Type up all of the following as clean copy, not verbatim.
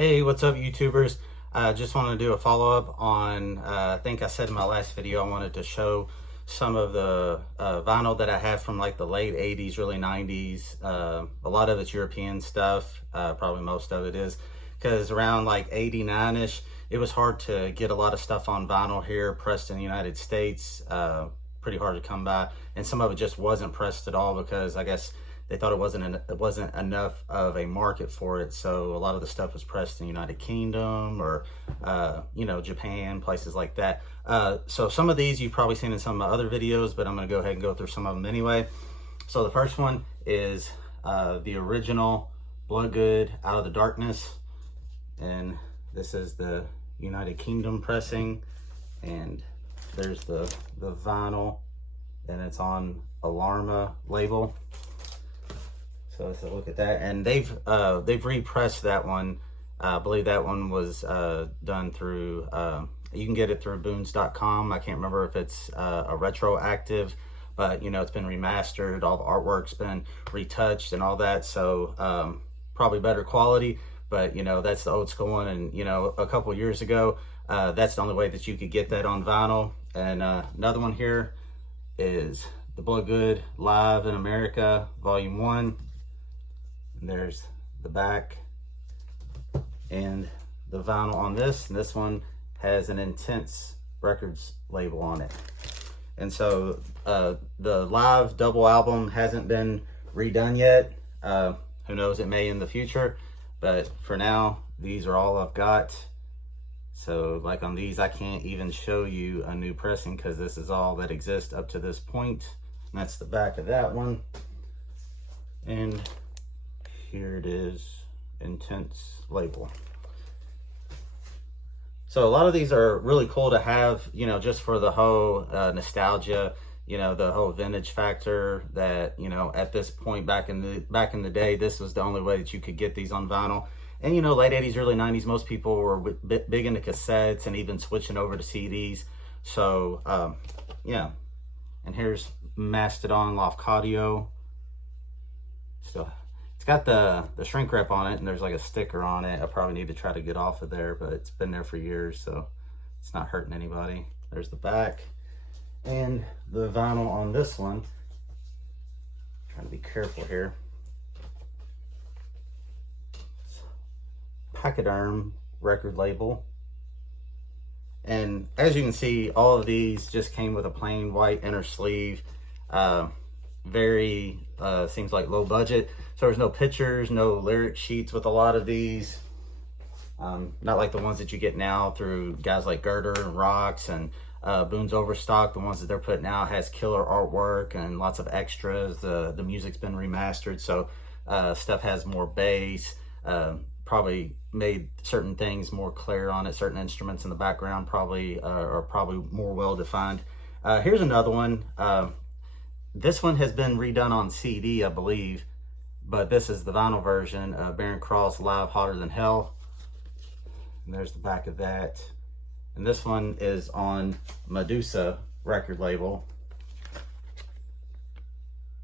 Hey, what's up, YouTubers? Just wanted to do a follow-up on, I think I said in my last video, I wanted to show some of the vinyl that I have from like the late 80s, early 90s. A lot of it's European stuff, probably most of it is, because around like 89-ish, it was hard to get a lot of stuff on vinyl here, pressed in the United States. Pretty hard to come by, and some of it just wasn't pressed at all because I guess they thought it wasn't enough of a market for it. So a lot of the stuff was pressed in the United Kingdom or Japan, places like that. So some of these you've probably seen in some of my other videos, but I'm going to go ahead and go through some of them anyway. So the first one is the original Bloodgood Out of the Darkness, and this is the United Kingdom pressing, and there's the vinyl, and it's on Alarma label. So let's look at that, and they've repressed that one. I believe that one was done through. You can get it through boons.com. I can't remember if it's a retroactive, but it's been remastered. All the artwork's been retouched and all that. So probably better quality, but that's the old school one. And a couple years ago, that's the only way that you could get that on vinyl. And another one here is the Bloodgood Live in America, Volume 1. And there's the back and the vinyl on this. And this one has an Intense Records label on it. And so the live double album hasn't been redone yet. Who knows, it may in the future. But for now, these are all I've got. So like on these, I can't even show you a new pressing because this is all that exists up to this point. And that's the back of that one. And here it is, Intense label. So a lot of these are really cool to have, just for the whole nostalgia, the whole vintage factor that, at this point back in the day, this was the only way that you could get these on vinyl. And, late 80s, early 90s, most people were big into cassettes and even switching over to CDs. So, yeah. And here's Mastodon Lafcadio. Still, it's got the shrink wrap on it, and there's like a sticker on it. I probably need to try to get off of there, but it's been there for years, so it's not hurting anybody. There's the back. And the vinyl on this one, trying to be careful here. Pachyderm record label. And as you can see, all of these just came with a plain white inner sleeve. Very seems like low budget. So there's no pictures, no lyric sheets with a lot of these. Not like the ones that you get now through guys like Girder and Rocks and Boone's Overstock. The ones that they're putting out has killer artwork and lots of extras. The music's been remastered, so stuff has more bass. Probably made certain things more clear on it. Certain instruments in the background probably are probably more well defined. Here's another one. This one has been redone on CD, I believe, but this is the vinyl version. Barren Cross Live Hotter Than Hell. And there's the back of that. And this one is on Medusa record label.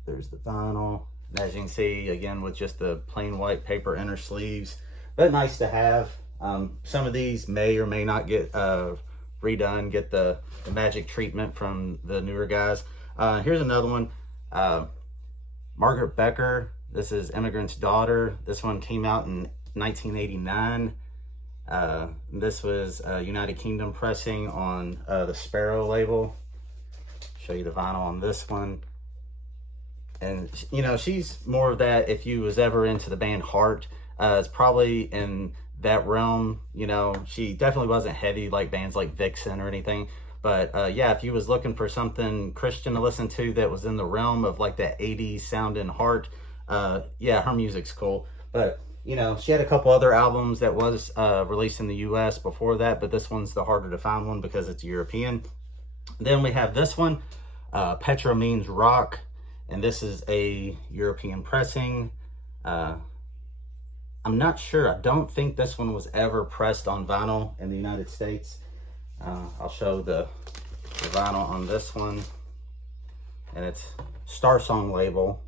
There's the vinyl. And as you can see, again, with just the plain white paper inner sleeves, but nice to have. Some of these may or may not get redone, get the magic treatment from the newer guys. Here's another one. Margaret Becker. This is Immigrant's Daughter. This one came out in 1989. This was United Kingdom pressing on the Sparrow label. Show you the vinyl on this one. And she's more of that, if you was ever into the band Heart, it's probably in that realm. She definitely wasn't heavy like bands like Vixen or anything, but yeah, if you was looking for something Christian to listen to that was in the realm of like that 80s sound in Heart, yeah, her music's cool. But she had a couple other albums that was released in the US before that, but this one's the harder to find one because it's European. Then we have this one, Petra Means Rock, and this is a European pressing. I'm not sure. I don't think this one was ever pressed on vinyl in the United States. I'll show the vinyl on this one, and it's Star Song label.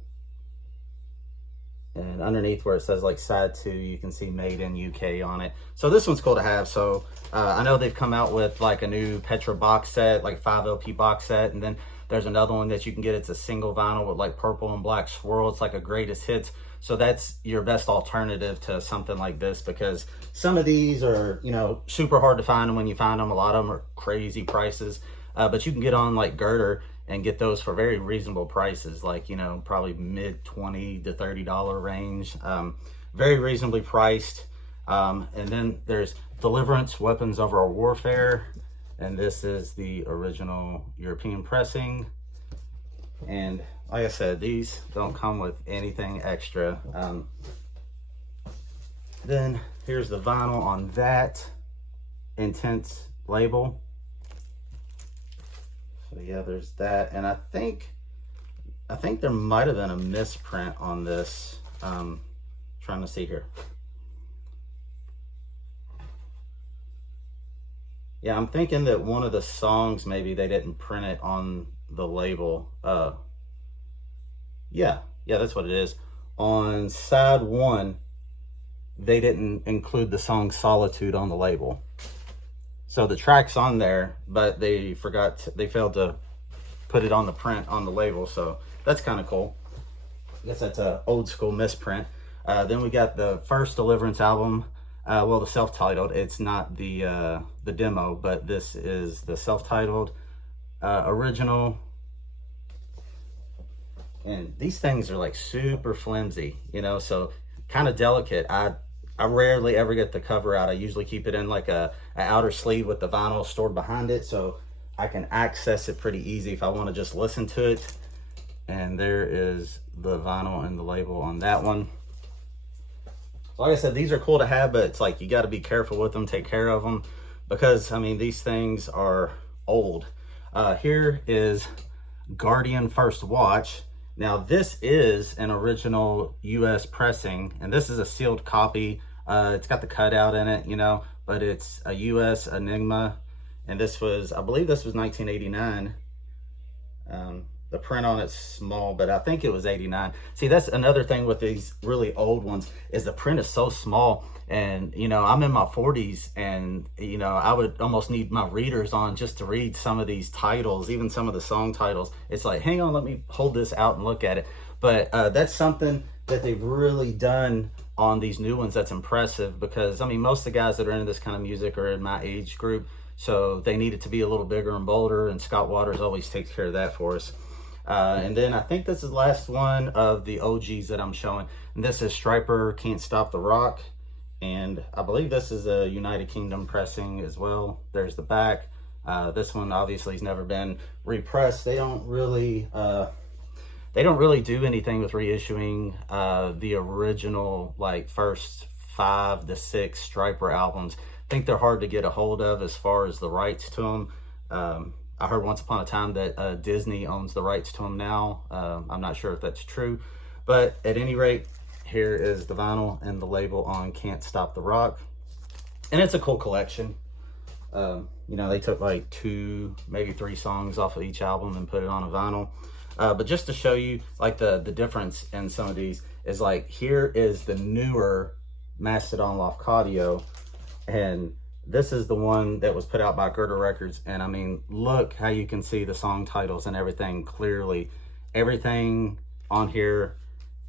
And underneath where it says like side 2, you can see made in UK on it. So this one's cool to have. So I know they've come out with like a new Petra box set, like 5 LP box set. And then there's another one that you can get. It's a single vinyl with like purple and black swirl. It's like a greatest hits. So that's your best alternative to something like this, because some of these are, you know, super hard to find. And when you find them, a lot of them are crazy prices. But you can get on like Girder and get those for very reasonable prices, like, you know, probably mid $20 to $30 range. Very reasonably priced. And then there's Deliverance, Weapons of Our Warfare. And this is the original European pressing. And like I said, these don't come with anything extra. Then here's the vinyl on that Intense label. So yeah, there's that. And I think there might have been a misprint on this. Trying to see here. Yeah, I'm thinking that one of the songs, maybe they didn't print it on the label. Yeah, that's what it is. On side 1, they didn't include the song Solitude on the label. So the track's on there, but they failed to put it on the print on the label. So that's kind of cool. I guess that's a old school misprint. Then we got the first Deliverance album. Well, the self-titled. It's not the demo, but this is the self-titled original. And these things are like super flimsy, you know, so kind of delicate. I rarely ever get the cover out. I usually keep it in like an outer sleeve with the vinyl stored behind it, so I can access it pretty easy if I want to just listen to it. And there is the vinyl and the label on that one. So like I said, these are cool to have, but it's like you got to be careful with them, take care of them, because I mean, these things are old. Here is Guardian First Watch. Now this is an original US pressing, and this is a sealed copy. It's got the cutout in it, you know, but it's a US Enigma, and this was, I believe this was 1989. The print on it's small, but I think it was 89. See, that's another thing with these really old ones, is the print is so small. And, you know, I'm in my 40s, and, you know, I would almost need my readers on just to read some of these titles, even some of the song titles. It's like, hang on, let me hold this out and look at it. But that's something that they've really done on these new ones that's impressive, because, I mean, most of the guys that are into this kind of music are in my age group, so they need it to be a little bigger and bolder, and Scott Waters always takes care of that for us. And then I think this is the last one of the OGs that I'm showing. And this is Stryper, Can't Stop the Rock. And I believe this is a United Kingdom pressing as well. There's the back. This one obviously has never been repressed. They don't really do anything with reissuing the original, like, first 5 to 6 Stryper albums. I think they're hard to get a hold of as far as the rights to them. I heard once upon a time that Disney owns the rights to them now. I'm not sure if that's true, but at any rate, here is the vinyl and the label on Can't Stop the Rock. And it's a cool collection. You know, they took like 2, maybe 3 songs off of each album and put it on a vinyl. But just to show you like the difference in some of these is, like, here is the newer Mastodon Lafcadio, and this is the one that was put out by Girder Records. And I mean, look how you can see the song titles and everything clearly. Everything on here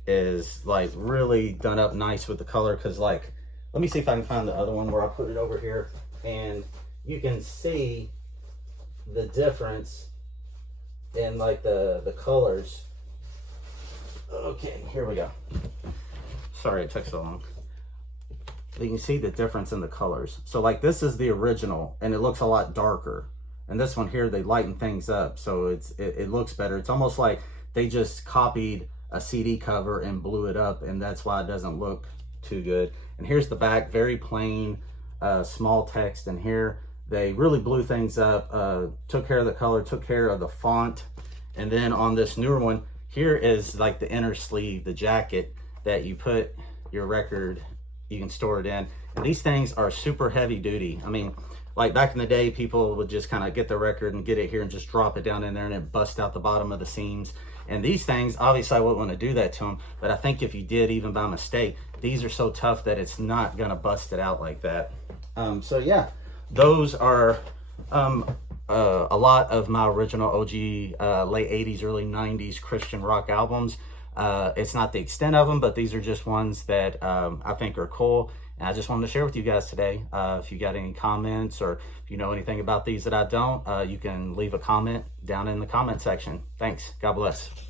is like really done up nice with the color, because, like, let me see if I can find the other one where I put it over here, and you can see the difference in like the colors. Okay, here we go. Sorry it took so long. You can see the difference in the colors. So like, this is the original and it looks a lot darker, and this one here they lighten things up, so it looks better. It's almost like they just copied a CD cover and blew it up, and that's why it doesn't look too good. And here's the back, very plain, small text. And here they really blew things up, took care of the color, took care of the font. And then on this newer one, here is like the inner sleeve, the jacket that you put your record, you can store it in. And these things are super heavy duty. I mean, like back in the day, people would just kind of get the record and get it here and just drop it down in there, and it bust out the bottom of the seams. And these things, obviously I wouldn't want to do that to them, but I think if you did, even by mistake, these are so tough that it's not going to bust it out like that. So yeah, those are a lot of my original OG late 80s, early 90s Christian rock albums. It's not the extent of them, but these are just ones that I think are cool. And I just wanted to share with you guys today. If you got any comments, or if you know anything about these that I don't, you can leave a comment down in the comment section. Thanks. God bless.